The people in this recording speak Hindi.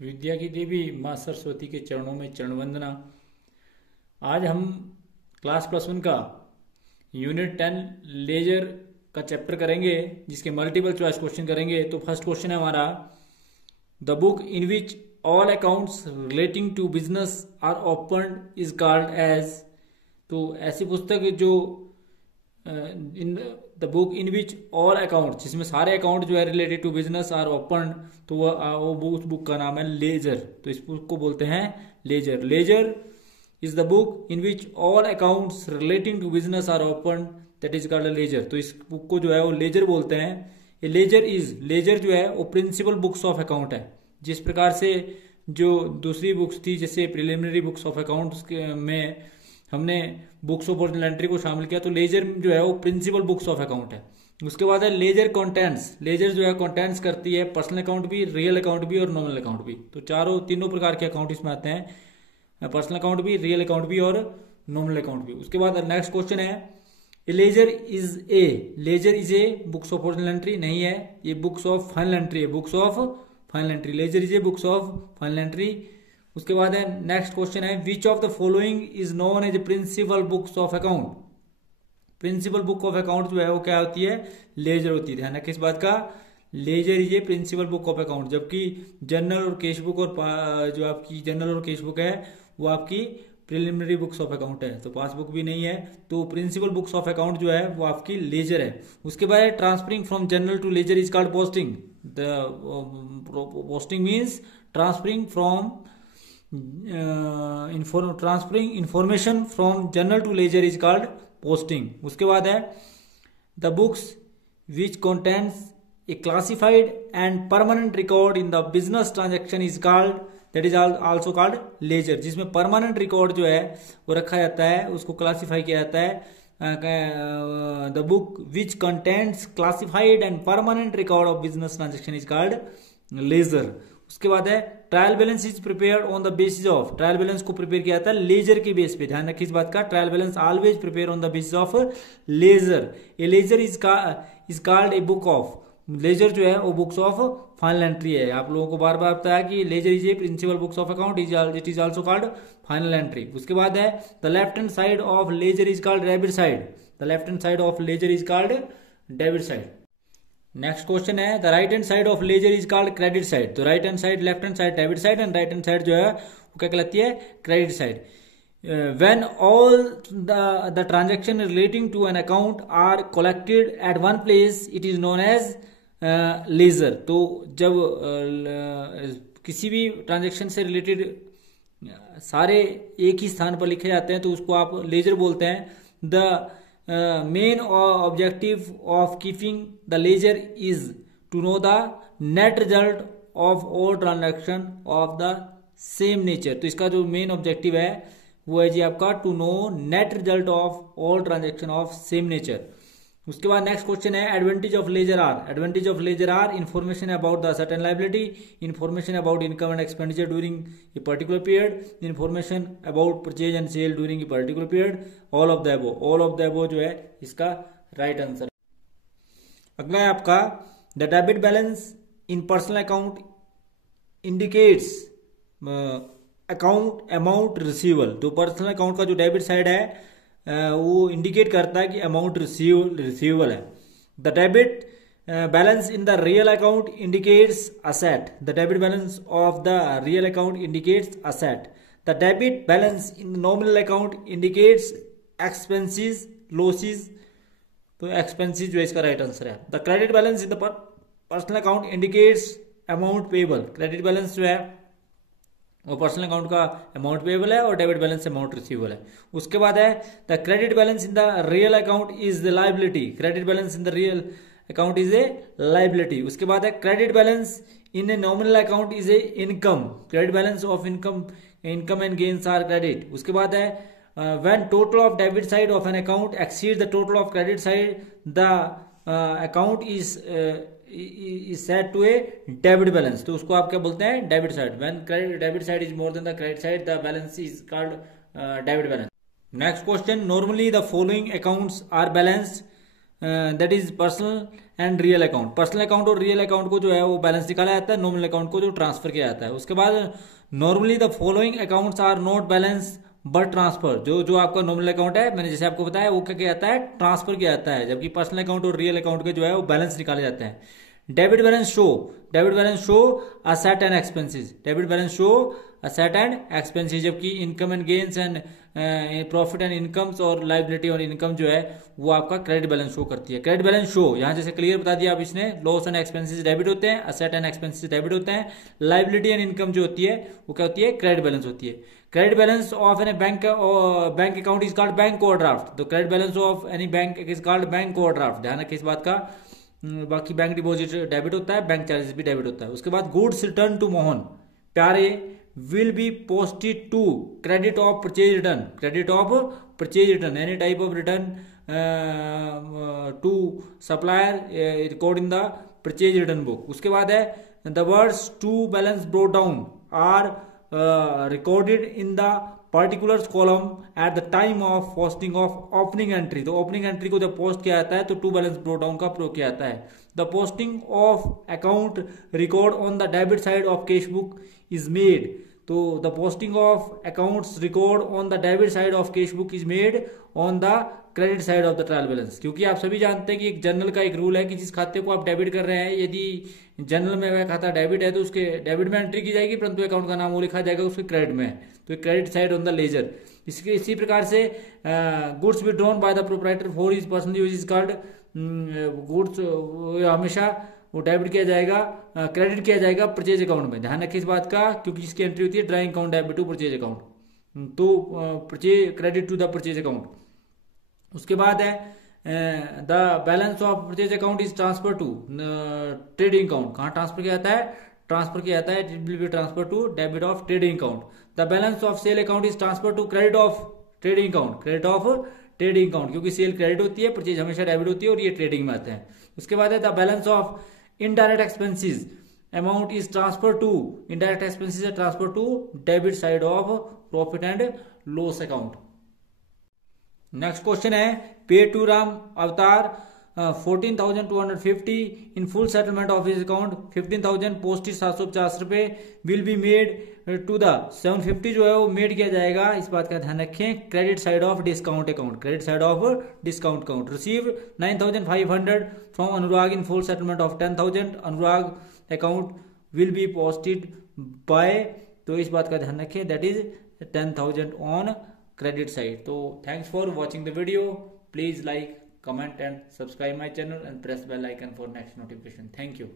विद्या की देवी माँ सरस्वती के चरणों में चरण वंदना। आज हम क्लास +1 का यूनिट 10 लेजर का चैप्टर करेंगे, जिसके मल्टीपल चॉइस क्वेश्चन करेंगे। तो फर्स्ट क्वेश्चन है हमारा, the book in which all accounts relating to business are open is called as. तो ऐसी पुस्तक जो in the book in which all account, जिसमें सारे अकाउंट जो है related to business are open, तो वो उस बुक का नाम है लेजर। तो इस बुक को बोलते हैं ledger. Ledger is the book in which all accounts relating to business are open, that is called ledger. तो इस बुक को जो है वो लेजर बोलते हैं। ये लेजर जो है वो प्रिंसिपल बुक्स ऑफ अकाउंट है। जिस प्रकार से जो दूसरी बुक्स थी, जैसे प्रिलिमिनरी बुक्स ऑफ अकाउंट्स में हमने बुक्स ऑफ ओरिजिनल एंट्री को शामिल किया, तो लेजर जो है वो प्रिंसिपल बुक्स ऑफ अकाउंट है। उसके बाद है लेजर कंटेंट्स। लेजर जो है कंटेंट्स करती है पर्सनल अकाउंट भी, रियल अकाउंट भी और नॉमिनल अकाउंट भी। तो तीनों प्रकार के अकाउंट इसमें आते हैं, पर्सनल अकाउंट भी, रियल अकाउंट भी और नॉमिनल अकाउंट भी। उसके बाद नेक्स्ट क्वेश्चन है, ledger is a books of original entry नहीं है, ये बुक्स ऑफ फाइनल एंट्री है। Books of final entry, ledger is a books of final entry. उसके बाद है नेक्स्ट क्वेश्चन है, which of the following is known as principal books of account. Principal book of account जो है वो क्या होती है, लेजर होती है। ध्यान रखिए इस बात का, ledger is a principal book of account. जबकि जनरल और कैश बुक और जो आपकी जनरल और कैश बुक है वो आपकी प्रिलिमिनरी बुक्स ऑफ अकाउंट है, तो पासबुक भी नहीं है। तो प्रिंसिपल बुक्स ऑफ अकाउंट जो है वो आपकी लेजर है। उसके बाद transferring from journal to ledger is called posting. Posting means transferring from transferring information from journal to ledger is called posting. उसके बाद है the books which contents a classified and permanent record in the business transaction is called, that is also called ledger. जिसमें परमानेंट रिकॉर्ड जो है वो रखा जाता है, उसको क्लासिफाई किया जाता है। The book which contents classified and permanent record of business transaction is called laser. उसके बाद है trial balance is prepared on the basis of. Trial balance को प्रिपेयर किया जाता है लेजर के बेस पे। ध्यान रखिए इस बात का, trial balance always prepare on the basis of ledger. A ledger is called a book of. Ledger जो है वो बुक्स ऑफ फाइनल एंट्री है। आप लोगों को बार बार बताया कि ledger is a principal books of account, it is also called final entry. उसके बाद है the left hand side of ledger is called debit side. The left hand side of ledger is called debit side. Next question है, the right hand side of ledger is called credit side. तो right hand side, left hand side debit side and right hand side जो है वो क्या कहलाती है, credit side. When all the transaction relating to an account are collected at one place it is known as ledger. तो जब किसी भी ट्रांजेक्शन से रिलेटेड सारे एक ही स्थान पर लिखे जाते हैं तो उसको आप लेजर बोलते हैं। The main objective of keeping the ledger is to know the net result of all transaction of the same nature। तो इसका जो मेन ऑब्जेक्टिव है वो है जी आपका to know net result of all transaction of same nature. उसके बाद नेक्स्ट क्वेश्चन है, advantage of ledger are. Advantage of ledger are information about the certain liability, information about income and expenditure during a particular period, information about purchase and sale during a particular period, all of the above. All of the above जो है इसका राइट आंसर। अगला है आपका, the debit balance in personal account indicates account amount receivable. तो पर्सनल अकाउंट का जो डेबिट साइड है वो इंडिकेट करता है कि अमाउंट रिसीवेबल है। The debit balance in the real account indicates asset. The debit balance of the real account indicates asset. The debit balance in nominal account indicates expenses losses. तो एक्सपेंसेस जो है इसका राइट आंसर है। The credit balance in the personal account indicates amount payable. Credit balance जो है वो पर्सनल अकाउंट का अमाउंट पेएबल है और डेबिट बैलेंस अमाउंट रिसीवेबल है। उसके बाद है the credit balance in the real account is the liability. Credit balance in the real account is a liability. उसके बाद है credit balance in a nominal account is a income. Credit balance of income and gains are credit. उसके बाद है when total of debit side of an account exceed the total of credit side the account is set to a debit balance। तो उसको आप क्या बोलते हैं, debit side. When debit side is more than the credit side the balance is called debit balance. Next question, normally the following accounts are balanced that is personal and real account. Personal account और रियल अकाउंट को जो है वो बैलेंस निकाला जाता है, नॉमिनल अकाउंट को जो ट्रांसफर किया जाता है। उसके बाद normally the following accounts are not balance but transfer. जो आपका नॉमिनल अकाउंट है, मैंने जैसे आपको बताया, वो क्या किया जाता है, ट्रांसफर किया जाता है, जबकि पर्सनल अकाउंट और रियल अकाउंट के जो है वो बैलेंस निकाले जाते हैं। Debit balance show asset and expenses. Debit balance show asset and expenses, जबकि income and gains and profit and incomes और लाइबिलिटी और इनकम जो है वो आपका क्रेडिट बैलेंस शो करती है। क्रेडिट बैलेंस शो यहाँ जैसे क्लियर बता दिया आप इसने, लॉस एंड एक्सपेंसेस डेबिट होते हैं, असेट एंड एक्सपेंसेस डेबिट होते हैं, लाइबिलिटी एंड इनकम जो होती है वो क्या होती है, क्रेडिट बैलेंस होती है। Credit balance of an bank account is called bank overdraft. तो credit balance of any bank is called bank overdraft. ध्यान रखिए इस बात का। बाकी बैंक डिपॉजिट डेबिट होता है, बैंक चार्जेस भी डेबिट होता है। उसके बाद गुड्स रिटर्न टू मोहन प्यारे will be posted to credit of purchase return, credit of purchase return, any type of return to supplier record in the purchase return book. उसके बाद है the words to balance brought down are recorded in the particulars column at the time of posting of opening entry। तो opening entry को जब पोस्ट किया जाता है तो to balance brought down का प्रयोग किया जाता है। The posting of account record on the debit side of cash book is made। तो the posting of accounts record on the debit side of cash book is made on the credit side of the trial balance. क्योंकि आप सभी जानते हैं कि एक जनरल का एक रूल है कि जिस खाते को आप डेबिट कर रहे हैं, यदि जनरल में वह खाता डेबिट है तो उसके डेबिट में एंट्री की जाएगी, परंतु अकाउंट का नाम वो लिखा जाएगा उसके क्रेडिट में, तो credit side on the ledger. इसी प्रकार से goods withdrawn by the proprietor for his personal use is called goods, हमेशा वो डेबिट किया जाएगा, क्रेडिट किया जाएगा परचेज अकाउंट में। ध्यान रखिए इस बात का, क्योंकि इसकी एंट्री होती है drawing account debit to purchase account, तो purchase credit to the purchase account. उसके बाद है the balance of purchase account is transfer to trading account. कहाँ ट्रांसफर किया जाता है, ट्रांसफर किया जाता है, it will be transfer to debit of trading account. The balance of sale account is transfer to credit of trading account, credit of trading account, क्योंकि सेल क्रेडिट होती है, परचेज हमेशा डेबिट होती है और ये ट्रेडिंग में आते हैं। उसके बाद है the balance of indirect expenses amount is transferred to, indirect expenses are transferred to debit side of profit and loss account। Next question है pay to Ram Avtar 14,250 in full settlement of his account 15,000 postage 750 रुपए will be made to the 750 जो है वो मेड किया जाएगा। इस बात का ध्यान रखें, credit side of discount account, credit side of discount account. Receive 9,500 from Anurag in full settlement of 10,000 Anurag account will be posted by. तो इस बात का ध्यान रखें, that is 10,000 on credit side. तो thanks for watching the video, please like, comment and subscribe my channel and press bell icon for next notification. Thank you.